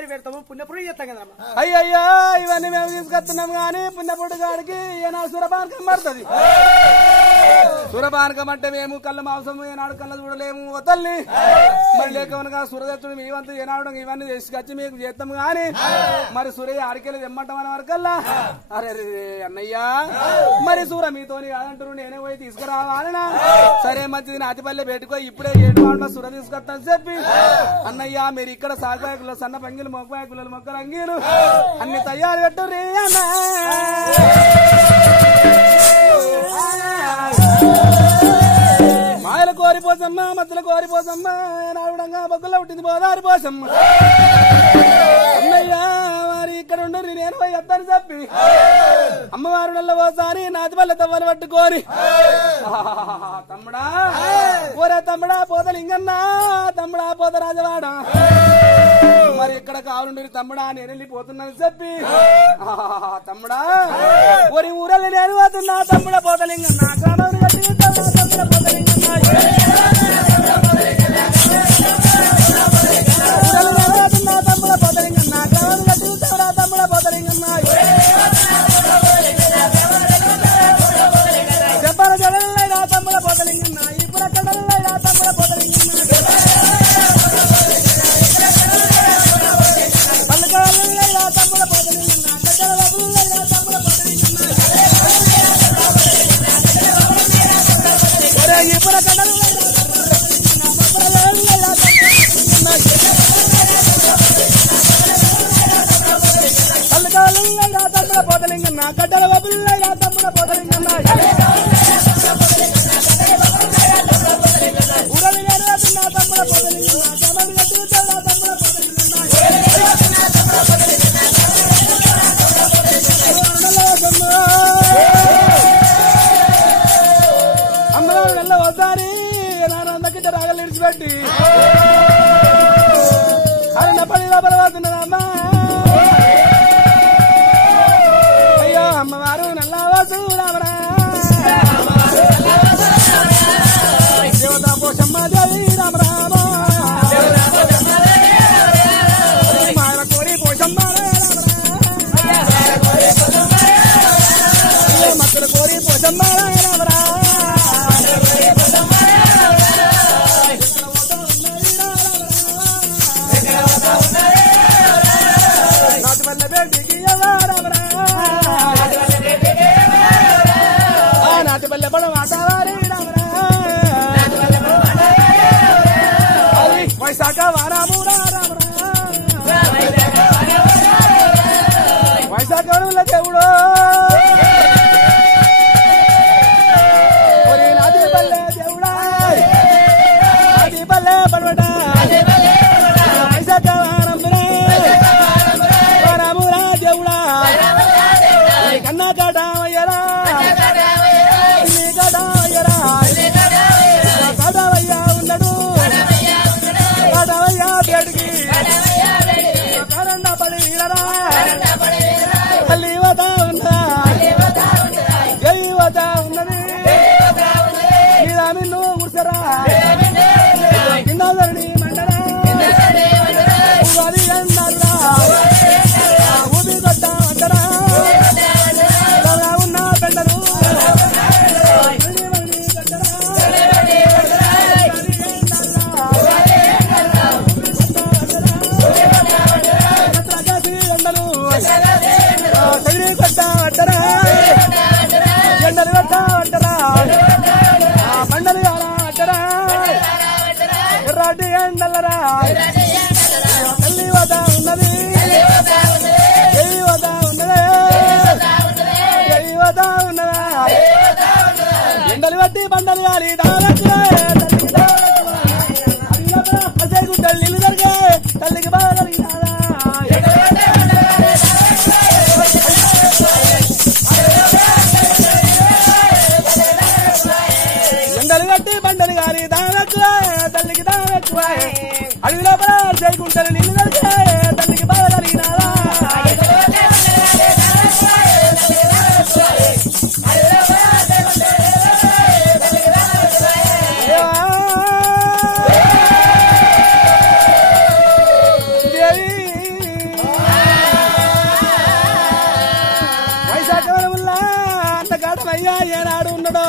పేరు పెడతాము పుణ్యపుడు చేస్తాం కదమ్మా. అయ్యయ్యా ఇవన్నీ మేము తీసుకొస్తున్నాం గానీ పుణ్యపుడు గాడికి ఏనాడు సురపానకం పడుతుంది. సురపానకం అంటే మేము కళ్ళ మాంసం ఏనాడు కళ్ళ చూడలేము తల్లి. మరి లేకమనగా సురదత్తుడు మీ వంతు ఏనాడు ఇవన్నీ తీసుకొచ్చి మీకు చేస్తాం గాని మరి సూరయ్య ఆడికెళ్ళి తెమ్మంటామని వరకల్లా అరే అన్నయ్యా మరి సూర మీతోని కాదంటారు నేనే పోయి తీసుకురావాలనా. సరే మంచిది నాతిపల్లె పెట్టుకో ఇప్పుడే 7 వాళ్ల సుర తీసుకొస్తాను చెప్పి అన్నయ్య మీరు ఇక్కడ సాగుపాయకులు సన్న పంగిలు మొక్కపాయకులు మొక్క రంగీలు అన్ని తయారు పెట్టు రే అన్న. మాయల కోరిపోసమ్మ మధ్యలో కోరిపోసమ్మ నాడుడంగా బొగ్గులో పుట్టింది పోదారి పోసమ్మ. అన్నయ్య మరి ఇక్కడ ఉండరు నేను పోయి వద్దని చెప్పి అమ్మవారు నెల ఓసారి నాతిపల్లె తవ్వని పట్టుకోరి తమ్ముడా పోరే తమ్ముడా పోతలింగన్నా తమ్ముడా పోత రాజవాడ మరి ఇక్కడ కావాలండి తమ్ముడా నేను వెళ్ళిపోతున్నాను చెప్పి తమ్ముడా ఒరి ఊరల్ని నేను పోతున్నా తమ్ముడా పోతలింగన్నా గ్రామాన్ని కట్టి తమ్ముడా పోతలింగన్నా తమ్ముడా పోతలింగన్నా గ్రామాన్ని కట్టి తమ్ముడా పోతలింగన్నా చెప్పాల జగన్లైనా తమ్ముడ పోతలింగన్నా ఇప్పుడు కడలైనా తమ్ముడ పోతలింగన్నా పల్లకాలైనా తమ్ముడ పోతలింగన్నా కట్టల వదులైనా తమ్ముడ పోతలింగన్నా ఒరే ఇప్పుడు కడలైనా పల్లకాలైనా తమ్ముడ పోతలింగన్నా కట్టల వదులైనా తమ్ముడ పోతలింగన్నా అమ్మగారు వెళ్ళ వద్దాని నాన్న అందకింట రాగలు ఇడిచిపెట్టి అన్న పనిలో బలవాదున్నదమ్మా. అయ్యో అమ్మవారు నల్లవాసు రామరా దేవతా పోషమ్మ దేవి రామ రామ మాయల కోరి పోషమ్మ మక్కల కోరి పోషమ్మ రామ నాటిపల్లె బేటికి నాటిపల్లె పడ మాటవారి వైశాఖ వారామురా వైశాఖ దేవుడు నాది పల్లె దేవుడా నాది పల్లె పడవట వైశాఖ వారామురా దేవుడా కన్నా కాటవయ్యరా నీ కాటవయ్యరా కాటవయ్యా ఉన్నాడు కాటవయ్యా బేడికి కారండ పడి వీరరా తల్లి వద ఉన్నదా జై వద ఉన్నది మీద మిన్ను గుర్చరా కిందీ మండరా ఉగాది అన్నారా ఊది గడ్డ అంటారా ఉన్న పెండలు చదివి కొట్ట అంటారా ఎండలు కొట్ట అంటారా మండలి అంటారా ఎర్రాటి ఎండలరా తల్లి వద ఉన్నది జై వద ఉన్నదే జై వద ఉన్నదా ఎండలు బట్టి బండలు గాలి తల్లికి జరిగే తల్లికి బాగా జరిగినారా ఎండలు కట్టి బండలు గాలి దానెక్కువ తల్లికి దానెక్కువ అడవిలో చేయకుంటారు నీళ్ళు జరిగే తల్లికి బాగా జరిగినారా అయ్యా ఏనాడు ఉన్నాడో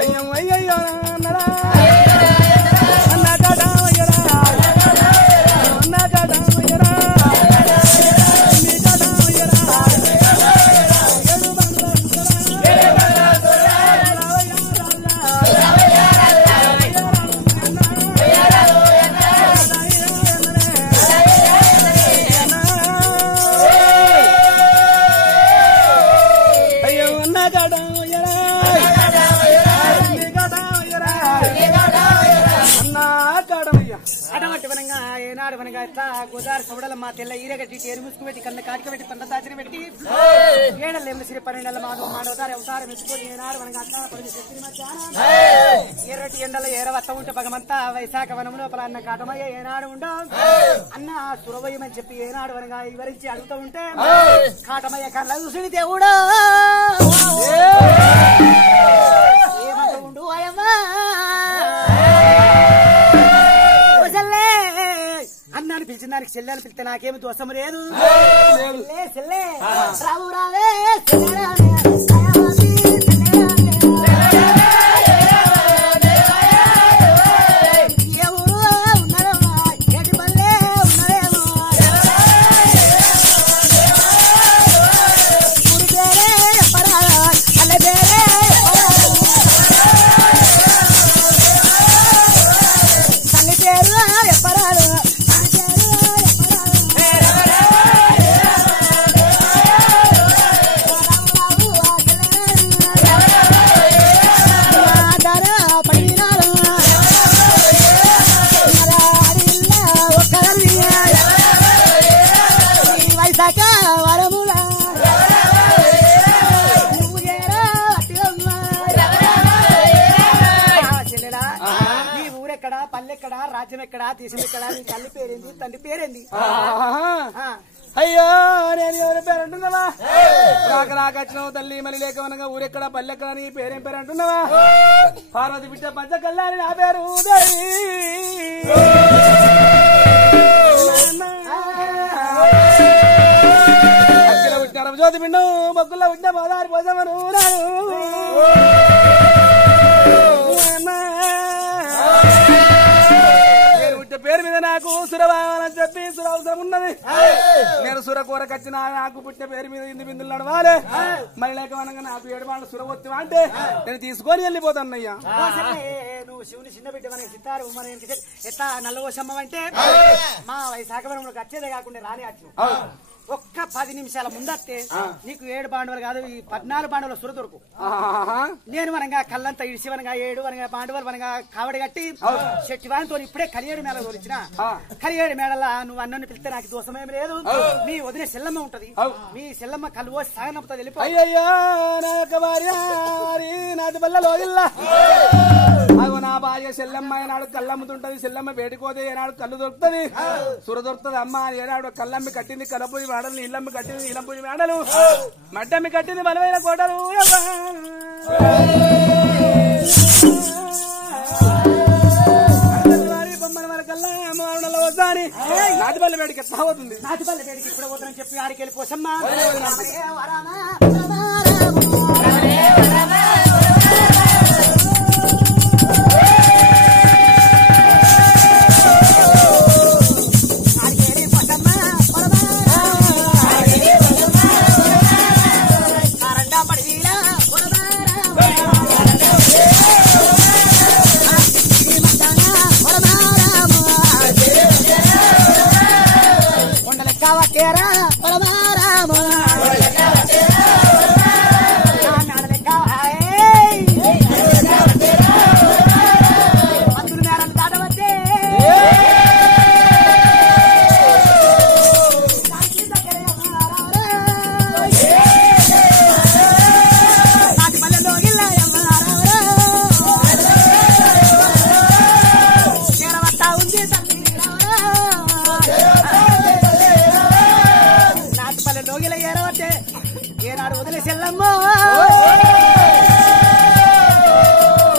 అయ్యం అయ్యయ్యో అన్నడా అన్న కాడా అయ్యరా అన్న కాడా అయ్యరా నీ కాడా అయ్యరా ఏడు బండ్ల గోదావరి సౌడలమ్మ తెల్ల ఈరగట్టి తేరు ముసుకుపెట్టి కన్న కాటిక పెట్టి పంట దాచిన పెట్టి ఏడలేము శ్రీ 12 మాధవ మానవతారు అవతారం ఎత్తుకొని ఏనాడు మనకి అట్లా పడి శక్తిని ఎర్రటి ఎండలో ఏరవత్త ఉంటే భగమంతా వైశాఖ వనం లోపల అన్న కాటమయ్య ఏనాడు ఉండవు అన్న సురవయమని చెప్పి ఏనాడు అనగా వివరించి అడుగుతూ ఉంటే కాటమయ్య కళ్ళ చూసుని దేవుడు ఏమంటూ ఉండు అయ్యమ్మా అన్నాను పిలిచిన దానికి చెల్లెని పిలితే నాకేమి దోషం లేదు చెల్లె రావు రావే రాజ్యం ఎక్కడా దేశం ఎక్కడా నీ తల్లి పేరేంది తండ్రి పేరేంది అయ్యో నేను ఎవరి పేరు అంటున్నావా రాక వచ్చినావు తల్లి మళ్ళీ లేకమనగా ఊరెక్కడా పల్లెక్కడా నీ పేరేం పేరు అంటున్నావా పార్వతి బిడ్డ పంచ కల్లాని నా పేరు అక్కడ పుట్టిన జ్యోతి పిండు బొగ్గుల్లో పుట్టిన గోదావరి పోసామను పేరు మీద నాకు సురవాలని చెప్పి సుర అవసరం ఉన్నది నేను సుర కూరకొచ్చిన నాకు పుట్టిన పేరు మీద ఇంది బిందులు నడవాలి మరి లేకమనగా నాకు 7 బాండ్ల సుర వచ్చి అంటే నేను తీసుకొని వెళ్ళిపోతానయ్యా నువ్వు శివుని చిన్న బిడ్డ మనకి సితారు మన ఎట్లా నల్లగోసమ్మ అంటే మా వైశాఖవనంలోకి వచ్చేదే కాకుండా రాని అచ్చు ఒక్క 10 నిమిషాల ముందత్తే నీకు 7 బాండవులు కాదు ఈ 14 బాండవుల సుర దొరుకు నేను వనంగా కళ్ళంతా ఇడిసి వనంగా 7 వనంగా బాండవులు వనంగా కావడి కట్టి శెట్టివానితో ఇప్పుడే కలియేడు మేళ తోలిచిన కలియేడు మేళలా నువ్వు అన్నని పిలిస్తే నాకు దోషమేమి లేదు మీ వదిలే సెల్లమ్మ ఉంటది మీ సెల్లమ్మ కళ్ళు పోసి సాగనప్పుతుంది వెళ్ళిపో అయ్యయ్యో నాది బల్లలో అగో నా భార్య సెల్లమ్మ ఏనాడు కళ్ళమ్ముతుంటది సెల్లమ్మ బయటకోతే ఏనాడు కళ్ళు దొరుకుతుంది సుర దొరుకుతుంది అమ్మ ఏనాడు కళ్ళమ్మి కట్టింది కలపూజి మేడలు నీళ్ళమ్మి కట్టింది నీలంపూజి మేడలు మడ్డమ్మి కట్టింది బలమైన కోటలు బొమ్మల వరకల్లా అమ్మవాళ్ళలో వద్దాని నాటిపల్లి వేడికి ఎట్లా అవుతుంది నాటిపల్లి వేడికి ఇప్పుడు పోతానని చెప్పి ఆడికి వెళ్ళిపోసమ్మా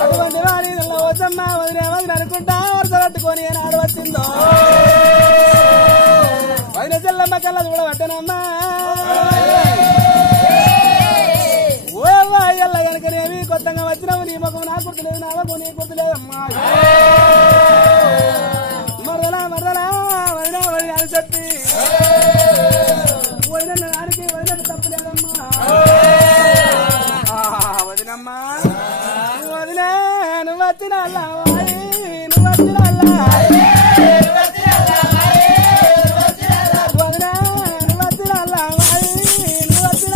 అటువంటి వాడి వద్దమ్మా వదిలే వదిలి అనుకుంటా వరుస పట్టుకొని ఏనాడు వచ్చిందో వదిన చెల్లమ్మ కళ్ళ చూడబట్టనమ్మా కొత్తగా వచ్చినావు నీ ముఖం నా గుర్తులేదు నా ముఖం నీ గుర్తులేదమ్మా మరదలా మరదలా వదినా వదినా అని చెప్పి వదిన దానికి వదిన తప్పులేదమ్మా వదినమ్మా వదినా నువ్వు వచ్చిన నువ్వు వచ్చిన వదినా నువ్వు వచ్చిన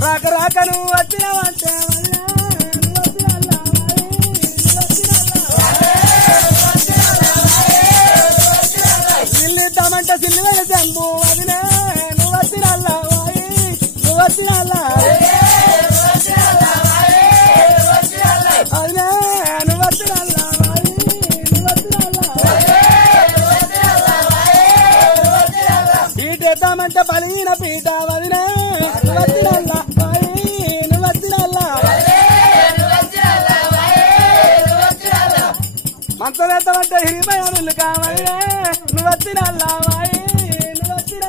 రాక రాక నువ్వు వచ్చినావంటే ఇల్లు ఇద్దామంటే సిల్లు వెళ్ళి చంపు వదిలే నువ్వు వచ్చిన నువ్వు వచ్చిన అదిలే నువ్వు వచ్చిన పీట ఎద్దామంటే పలిగిన పీట వదిలే నువ్వు వచ్చిన నువ్వు వచ్చిన మంచం ఎత్తమంటే హిరిపోయాను కావాలి నువ్వు వచ్చిన నువ్వు వచ్చిన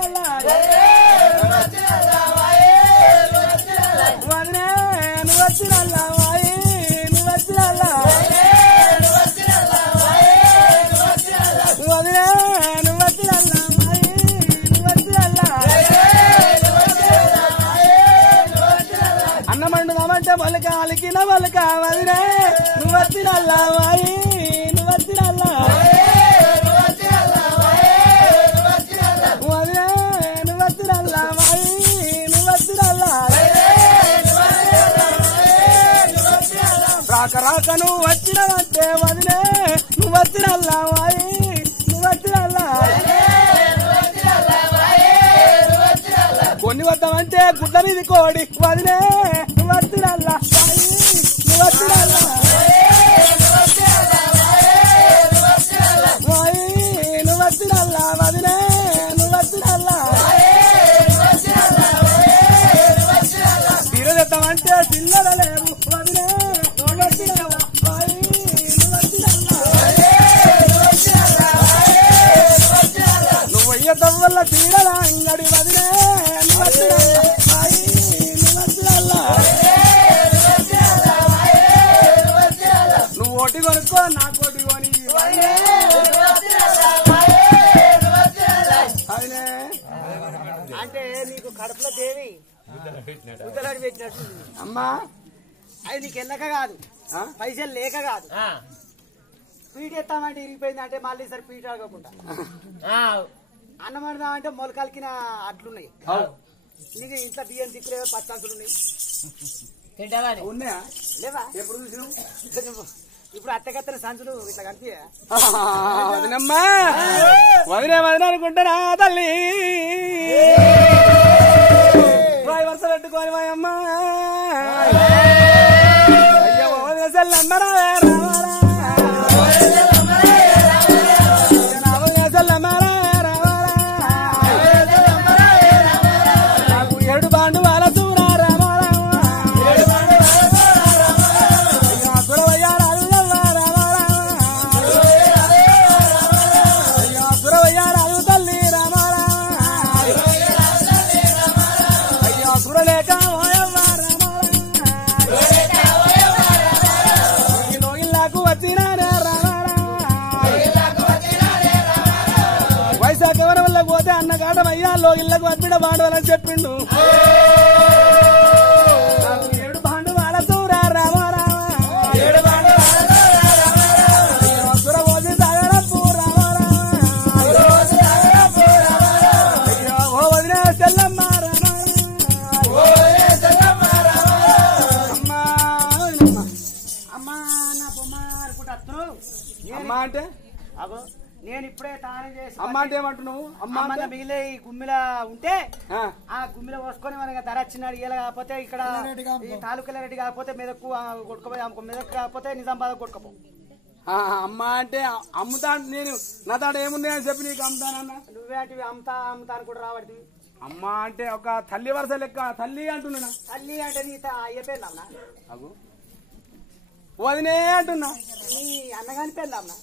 వదిలే నువ్వు వచ్చిన నువ్వు వచ్చిన వదిలే నువ్వు వచ్చిన అన్నమండుదామంటే మొలక అలికిన మొలక వదిలే నువ్వు వచ్చిన నువ్వు వచ్చిన వదిలే నువ్వు వచ్చిన నువ్వు వచ్చిన రాక రాక నువ్వు వచ్చినవంటే వదిలే నువ్వు వచ్చిన నువ్వు వచ్చిన కొన్ని వద్దామంటే గుడ్ల మీది కోడి వదిలే నువ్వు వచ్చిన నువ్వు వచ్చిన నువ్వు వచ్చిన వదిలే నువ్వు వచ్చిన తీరదెత్తామంటే చిల్లర లేవు వదిలే నువ్వు వచ్చిన నువ్వు అయ్యటం వల్ల తీరల అంగడి వదిలే నువ్వు వచ్చిన నువ్వు ఓటి కొనుక్కో నా కోటి కొని అంటే నీకు కడుపులో దేవి ఉద్దలాడి పెట్టినట్టు అమ్మా అది నీకు వెళ్ళక కాదు పైసలు లేక కాదు పీట ఎత్తామంటే ఇరిగిపోయింది అంటే మళ్ళీ సరి పీట ఆగకుండా అన్నం వండుదామంటే మొలకలికిన అట్లున్నాయి నీకు ఇంట్లో బియ్యం దిక్కులేవో పచ్చంతులు ఉన్నాయి ఉన్నాయా లేవా ఎప్పుడు చూసినావు ఇప్పుడు అట్టగత్తన సంచులు ఇట్లా కనిపి వదినమ్మా వదిన వదిన అనుకుంటారా తల్లి వరుస పెట్టుకోని మా అమ్మ అయ్యో వదిన సెల్లమ్మరా పోతే అన్న కాటమయ్యాలో ఇళ్లకు అప్పిడ బాడవాలని చెప్పిండు ఏడు బాండు వాడతూరా రామారా పోసి తాగడప్పు రామారా ఓ వదిన చెల్లమ్మ అమ్మా నా బొమ్మ అనుకుంటా అమ్మ అంటే నేను ఇప్పుడే తానం చేసి అమ్మ అంటే ఏమంటున్నావు అమ్మ మిగిలే ఈ గుమ్మిల ఉంటే ఆ గుమ్మిల పోసుకొని మనకి ధర వచ్చినాడు ఇలా కాకపోతే ఇక్కడ ఈ తాలూకా రెడ్డి కాకపోతే మెదకు కొట్టుకుపోయి మెదకు కాకపోతే నిజామాబాద్ కొట్టుకుపో అమ్మ అంటే అమ్ముతా నేను నా తాట ఏముంది అని చెప్పి నీకు అమ్ముతానన్నా నువ్వేంటివి అమ్ముతా అని కూడా రావడి అమ్మ అంటే ఒక తల్లి వరుస లెక్క తల్లి అంటున్నా తల్లి అంటే నీ అయ్య పేర్లమ్మా వదినే అంటున్నా నీ అన్నగాని పేర్లమ్మా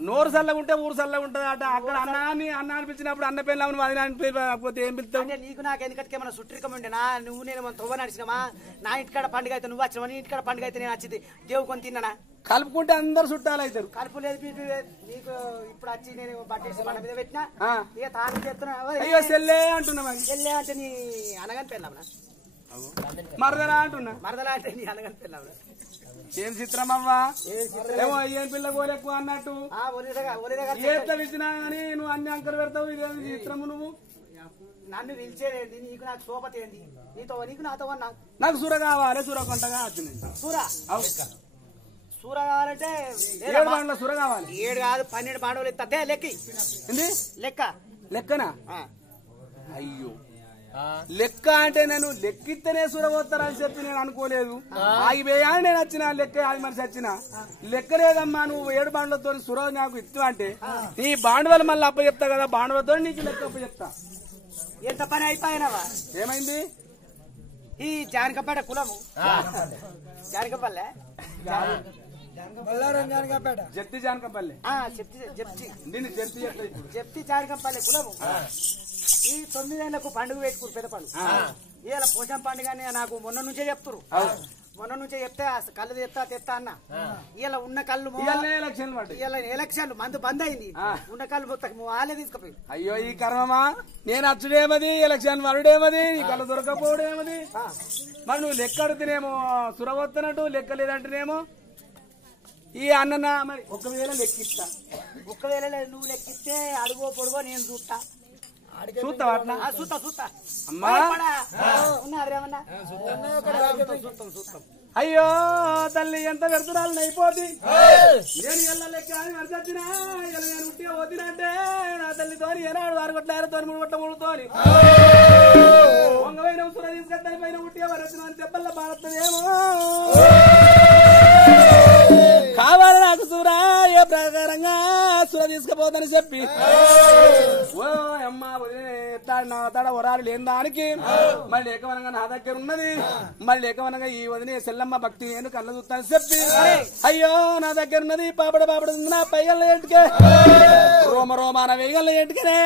నోరు చల్లగా ఉంటే ఊరు చల్లగా ఉంటది అట అక్కడ అన్న అనిపించినప్పుడు అన్న పిల్లలు అది అనిపించకపోతే ఏం పిలుస్తావు అంటే నీకు నాకు ఎందుకంటే మన సుట్రికం ఉండేనా నువ్వు నేను మన తొవ్వ నడిచినామా నా ఇంటికాడ పండుగ అయితే నువ్వు వచ్చినావా నీ ఇంటికాడ పండుగ అయితే నేను వచ్చింది దేవు కొని తిన్నానా కలుపుకుంటే అందరు చుట్టాలు అవుతారు కలుపు లేదు పీపీ లేదు నీకు ఇప్పుడు వచ్చి నేను బట్టేసి మన మీద పెట్టినా ఇక తాను చేస్తున్నా అయ్యో సెల్లే అంటున్నా చెల్లె అంటే నీ అనగాని పెళ్ళామనా మరదలా అంటున్నా మరదలా అంటే నీ అనగాని పెళ్ళామనా ఏం చిత్రమవ్వా ఏమో ఏం పిల్ల కోలెక్కువ అన్నట్టు ఏత పిలిచినా గానీ నువ్వు అన్ని అంకలు పెడతావు ఇదేమి చిత్రము నువ్వు నన్ను పిలిచేది నీకు నాకు సోపతి ఏంది నీతో నీకు నాతో నాకు సూర కావాలి సూర కొంటగా వచ్చింది సూర సూర కావాలంటే 7 బాండ్ల సూర కావాలి 7 కాదు 12 బాండవులు ఎత్తే లెక్కి లెక్క లెక్కనా అయ్యో లెక్క అంటే నేను లెక్కిస్తేనే సురవోత్తరని చెప్పి నేను అనుకోలేదు ఆగిపోయాని నేను వచ్చిన లెక్క ఆగి మనిషి వచ్చిన లెక్క లేదమ్మా నువ్వు 7 బాండ్లతో సుర నాకు ఇస్తు అంటే నీ బాండవలు మళ్ళీ అప్ప చెప్తా కదా బాండవలతో నీకు లెక్క అప్ప చెప్తా ఎంత పని అయిపోయినావా ఏమైంది ఈ జానకపేట కులము జానకపల్లె జప్తి జానకంపల్లి జప్తి జానకంపల్లి కులము ఈ 9 ఏళ్లకు పండుగ పెట్టుకురు పెద్ద పండుగ ఇలా పోషం పండుగ నాకు మొన్న నుంచే చెప్తురు మొన్న నుంచే చెప్తే కళ్ళు తెత్తా అన్న ఇలా ఉన్న కళ్ళు ఇలా ఎలక్షన్లు మందు బంద్ అయింది ఉన్న కళ్ళు మొత్తం వాళ్ళే తీసుకుపోయి అయ్యో ఈ కర్మమా నేను అచ్చుడేమది ఎలక్షన్ వరుడేమది ఈ కళ్ళు దొరకపోవడేమది మరి నువ్వు లెక్క అడితేనేమో సురవత్తనట్టు లెక్క లేదంటేనేమో ఈ అన్న మరి ఒకవేళ లెక్కిస్తా ఒకవేళ నువ్వు లెక్కిస్తే అడుగో పొడుగో నేను చూస్తా చూస్తావా అట్లా చూస్తా అమ్మా ఉన్నారేమన్నా అయ్యో తల్లి ఎంత పెడుతున్నాను అయిపోద్ది నేను ఎల్ల లెక్క అని మరిచొచ్చినా ఇలా నేను ఉట్టిగా పోతినంటే నా తల్లితోని ఏనాడు 6 గొట్ల 6 తోని 3 గొట్ల 3 తోని వంగవైన ఉసుర తీసుకెళ్తాను పైన ఉట్టిగా వరచిన చెప్పల్ల బాగుతుందేమో కావాలి నాకు సూర ఏ ప్రకారంగా సుర తీసుకుపోతాని చెప్పి ఓ అమ్మ నా తడ వరాలు లేని దానికి మళ్ళీ ఏకవనంగా నా దగ్గర ఉన్నది మళ్ళీ ఏకవనంగా ఈ వదిన సెల్లమ్మ భక్తి నేను కళ్ళ చూస్తాను చెప్పి అయ్యో నా దగ్గర ఉన్నది పాపడ నా పైగల్ల ఏంటికే రోమాన వేయగల ఏంటికనే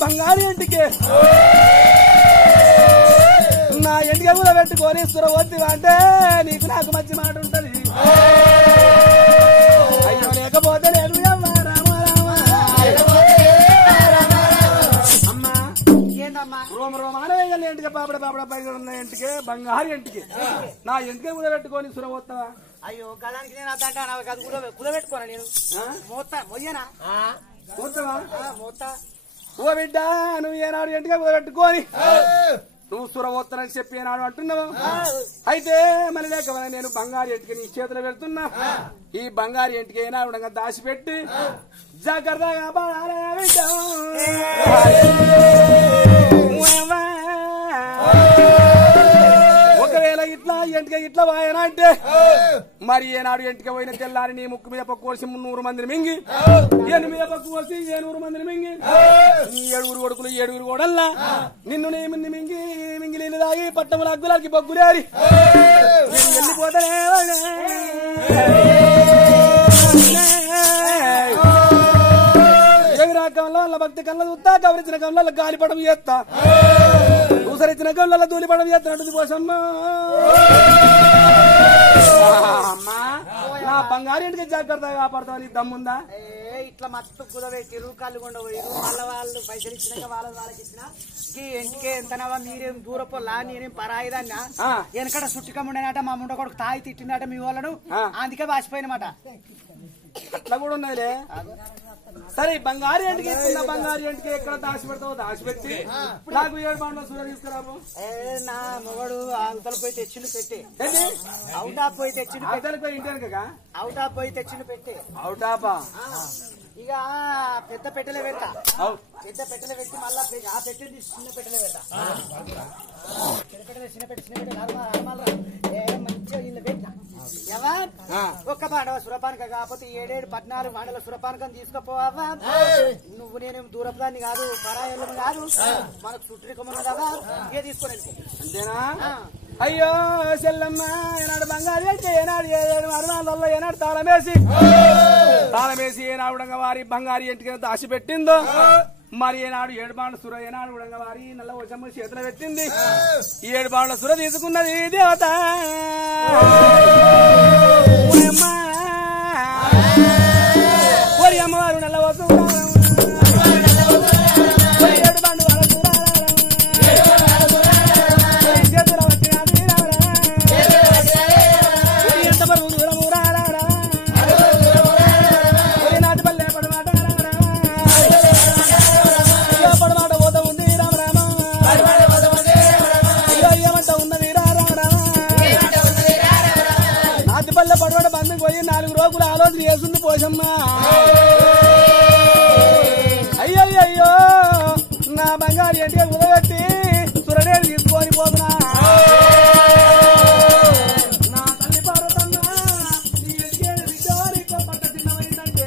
బంగారు ఇంటికి నా ఇంటికి కూడా పెట్టుకొని సురవత్తివా అంటే నీకు నాకు మంచి మాట ఉంటది అయ్యో లేకపోతే లేదు అమ్మా ఏంటమ్మా రోమాన వేయాలి ఇంటికి పాపడ పైగా ఉన్న ఇంటికి బంగారు ఇంటికి నా ఇంటికి కూడా పెట్టుకొని సురవత్తావా అయ్యో గదానికి నేను అద్దంటా కుదబెట్టుకోనా నేను మొయ్యనా మోతా ఓ బిడ్డ నువ్వు ఏనాడు ఇంటిగా పెట్టుకొని నువ్వు సురవత్తనని చెప్పి ఏనాడు అంటున్నావు అయితే మరి లేక నేను బంగారు ఇంటికి నీ చేతిలో పెడుతున్నా ఈ బంగారు ఇంటికి ఏనాడు దాచిపెట్టి జాగ్రత్తగా బిడ్డ ఒకవేళ ఇట్లా ఎంటిక ఇట్లా వాయనా అంటే మరి ఏనాడు ఎంటిక పోయిన తెల్లారి నీ ముక్కు మీద పక్కు కోసి 300 మందిని మింగి ఏను మీద పక్కు కోసి 700 మందిని మింగి నీ 7 కొడుకులు 7 కోడల్లా నిన్ను నీ మింగి మింగి నీళ్ళు తాగి పట్టముల అగ్గులకి బొగ్గులేరి వెళ్ళిపోతానే కళ్ళ భక్తి కళ్ళ చూస్తా కవరించిన కళ్ళ గాలిపడం చేస్తా ఊసరిచ్చిన కళ్ళ దూలిపడం చేస్తున్నట్టు పోసమ్మ నా బంగారు ఇంటికి జాగ్రత్తగా కాపాడుతావు నీ దమ్ముందా ఇట్లా మత్తు కుదబెట్టి రూకాళ్ళు కొండ పోయిరు మళ్ళీ వాళ్ళు పైసలు ఇచ్చినాక వాళ్ళకి ఇచ్చిన ఇంటికే ఎంతనవా మీరేం దూరపోలా నేనేం పరాయిదన్నా వెనకట సుట్టికమ్ముడేనట మా ముండ కొడుకు తాయి తిట్టిందట మీ వాళ్ళను అందుకే వాసిపోయినమాట అట్లా కూడా ఉన్నదిలే సరే బంగారు ఇంటికి చిన్న బంగారు ఇంటికి ఎక్కడ దాచి పెడతావు దాచిపెట్టి నాకు 7 బాండ్ల సూర్య తీసుకురాము నా మొగడు అవతల పోయి తెచ్చిండు పెట్టే అవుట్ ఆఫ్ పోయి తెచ్చిండు అవతల పోయి ఇంటి వెనక అవుట్ ఆఫ్ పోయి తెచ్చిండు పెట్టే అవుట్ ఆఫా ఇక పెద్ద పెట్టెలే పెడతా పెద్ద పెట్టెలే పెట్టి మళ్ళా ఆ పెట్టెలు చిన్న పెట్టెలే పెడతా చిన్న పెట్టె మంచిగా ఇల్లు పెట్టా ఒక్క పాండవ సురపానక కాకపోతే 7 14 పాండల సురపానకం తీసుకుపోవా నువ్వు నేనేం దూరపుదాన్ని కాదు పరాయలం కాదు మనకు చుట్టూ కదా ఇక తీసుకొని అంతేనా అయ్యో చెల్లమ్మ ఏనాడు బంగారు అయితే ఏనాడు 7 మరణాలలో ఏనాడు తాళమేసి ఏనాడు వారి బంగారు ఇంటికి దాచి పెట్టిందో మరి ఏనాడు 7 బాండ్ల సుర ఏనాడు కూడా వారి నల్ల వచ్చమ్మ చేతులు పెట్టింది 7 బాండ్ల సుర తీసుకున్నది దేవత ఒరి అమ్మవారు నల్ల వసు పడవడ బంధం పోయి 4 రోజులు ఆలోచన చేస్తుంది పోసమ్మా అయ్యో నా బంగారు ఇంటికి కుదబెట్టి సురడేడు తీసుకొని పోతున్నా నా తల్లి పార్వతమ్మ నీ ఇంటికి పట్ట చిన్నమైందంటే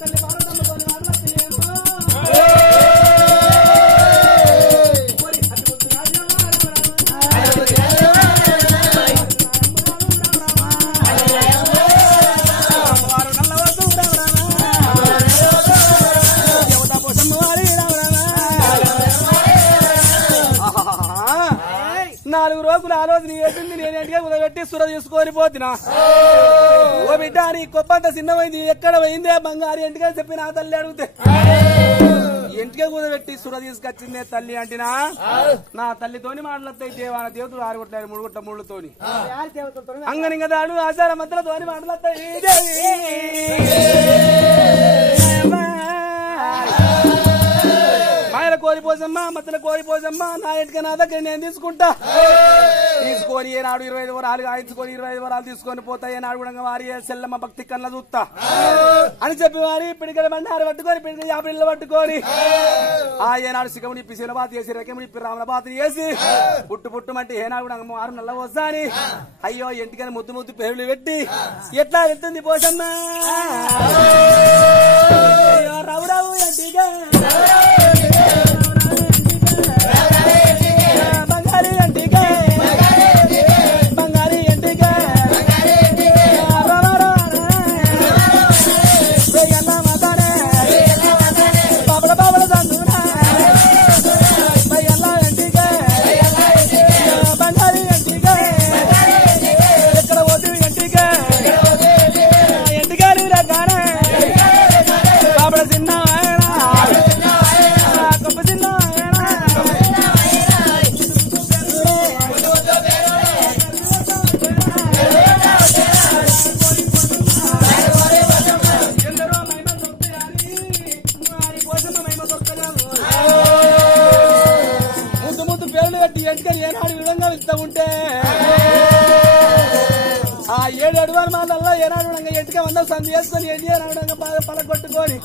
తల్లి పార్వతమ్మ కొన్ని ఆలోచన చేసింది నేనేంటిగా కుదబెట్టి సుర తీసుకొని పోతున్నా ఓ బిడ్డ నీ కొప్పంత చిన్నమైంది ఎక్కడ పోయిందే బంగారు ఇంటిగా చెప్పి నా తల్లి అడిగితే ఇంటిగా కుదబెట్టి సుర తీసుకొచ్చిందే తల్లి అంటినా నా తల్లితోని మాటలత్తాయి దేవాన దేవతలు 6 గుట్ల 3 గుట్ల 3తోని అంగనింగ దాడు ఆచార మంత్రతోని మాటలత్తాయి మాయల కోరిపోసమ్మా మత్తల కోరిపోసమ్మా నా ఇంటికి నా దగ్గర నేను తీసుకుంటా తీసుకొని ఏనాడు 25 వరాలు ఆయించుకొని 25 వరాలు తీసుకొని పోతా ఏనాడు కూడా వారి సెల్లమ్మ భక్తి కన్నా చూస్తా అని చెప్పి వారి పిడికల బండారు పట్టుకొని పిడికల 50 ఇళ్ళు పట్టుకొని ఆ ఏనాడు సిగముడి పిసిన బాత చేసి రెక్కముడి రామల బాత చేసి పుట్టుమంటే ఏనాడు కూడా 6 నెలల వస్తా అని అయ్యో ఇంటికని ముద్దు పేర్లు పెట్టి ఎట్లా వెళ్తుంది పోసమ్మా అయ్యో రావు ఇంటిగా బంగారీ ఇంటిగా బంగారీ ఇంటిగా బాబల బాబల దండునా ఇంటిగా బంగారీ ఇంటిగా ఎక్కడ పోతు ఇంటిగా ఇంటిగా రకానే బాబల చిన్న ఎంటికని ఏనాడు విధంగా ఇస్తా ఉంటే ఆ 7 అడుగుల మాటల్లో ఏనాడు ఎంటిక 100 సంధి చేసుకొని ఏనాడు బాగా పలగొట్టుకొని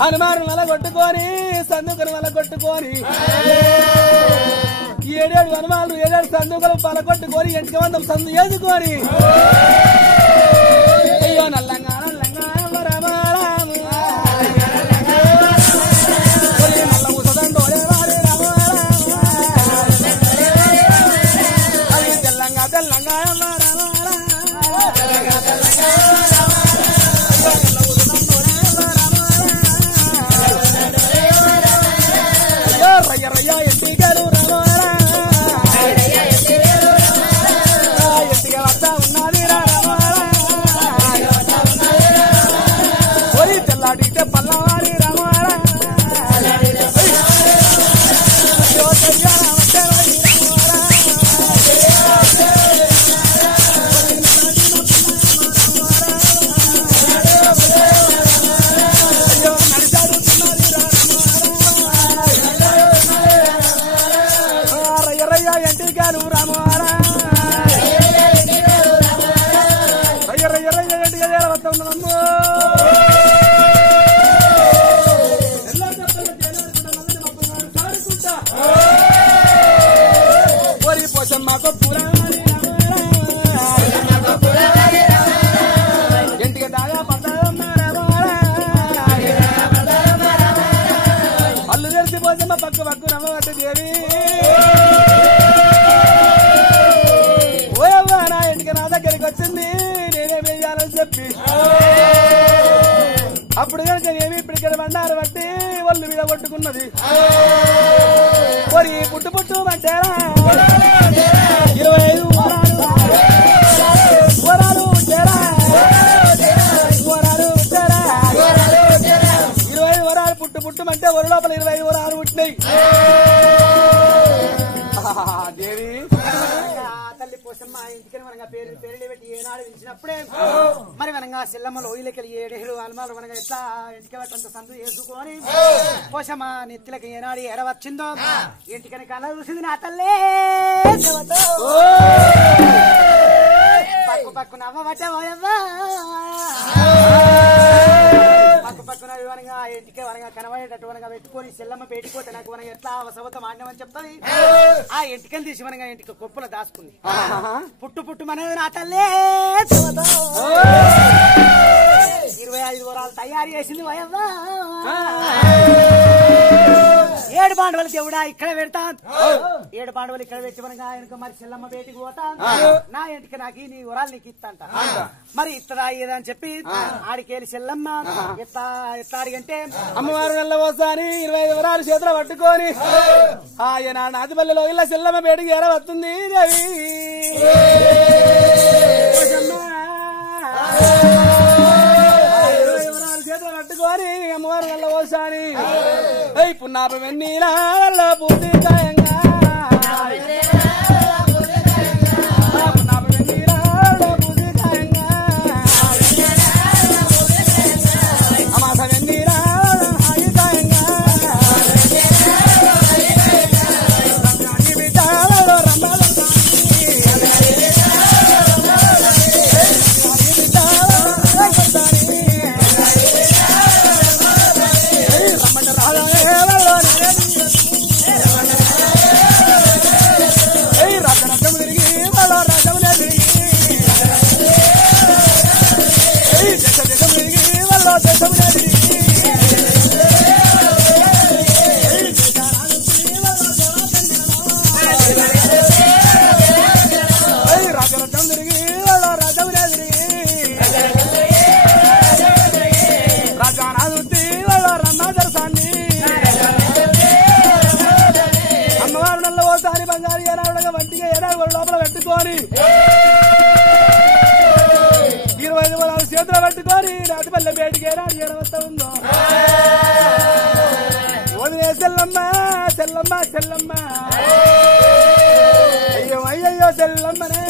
హనుమాను వల కొట్టుకొని సందుకను వల కొట్టుకొని 7 హనుమానులు 7 సందుకలు పల కొట్టుకొని 8 వందల సందు వేసుకొని అయ్యో నల్లంగా నల్లంగా రామ రామ నల్ల ముసదండోలే వారే రామ రామ తెల్లంగా తెల్లంగా అప్పుడు కనుక ఏమి ఇప్పుడు బండారు బట్టి ఒళ్ళు మీద కొట్టుకున్నది మరి పుట్టు పుట్టు మంటారా 25 వరాలు ఉంటారా 25 వరాలు పుట్టు పుట్టు అంటే ఒరు లోపల 25 వరాలు పుట్టినాయి దేవి తల్లి పోసమ్మ ఇంటికి మనగా పేరు పెట్టి ఏనాడు పిలిచినప్పుడే మరి మనగా సెల్లమ్మలో ఓయిలకెళ్ళి 7 అలమాలు మనగా ఎట్లా ఇంటికి అంత సందు వేసుకొని పోసమ్మ నెత్తిలకి ఏనాడు ఎడ వచ్చిందో ఇంటికని కళ చూసింది నా తల్లే పక్కు పక్కు నవ్వబట్టే పోయవ్వా పక్కు పక్కున వనగా ఇంటికి వనగా కనబడేటట్టు వనగా పెట్టుకొని సెల్లమ్మ పెట్టుకోతే నాకు వనగా ఎట్లా అవసవతం ఆడినామని చెప్తాది ఆ ఇంటికని తీసి వనగా ఇంటికి కొప్పుల దాచుకుంది పుట్టు పుట్టు మనది నా తల్లే 25 వరాలు తయారు చేసింది వయవ్వా 7 పాండవులు దేవుడా ఇక్కడ పెడతా 7 పాండవులు ఇక్కడ పెట్టి మనగా ఆయనకు మరి చెల్లమ్మ బయటికి పోతా నా ఇంటికి నాకు నీ వరాలు నీకు ఇస్తా మరి ఇత్తదా ఏదని చెప్పి ఆడికేలి చెల్లమ్మ ఎత్తా అడిగంటే అమ్మవారు వెళ్ళవోసాని 25 వరాలు చేతులు పట్టుకొని ఆయన నాదిపల్లిలో ఇలా చెల్లమ్మ బయటికి ఎర వస్తుంది దేవి చేతులు పట్టుకొని అమ్మవారు వెళ్ళవోసాని పున్నాప వెన్నీలా వల్ల పూర్తి కాయంగా లోపల పెట్టుకొని 25 వరాలు చేతులు పట్టుకొని రాజపల్లె బయటికి ఏడవస్తా ఉందో ఓదినే చెల్లమ్మ చెల్లమ్మ చెల్లమ్మ అయ్యో అయ్యయ్యో చెల్లమ్మనే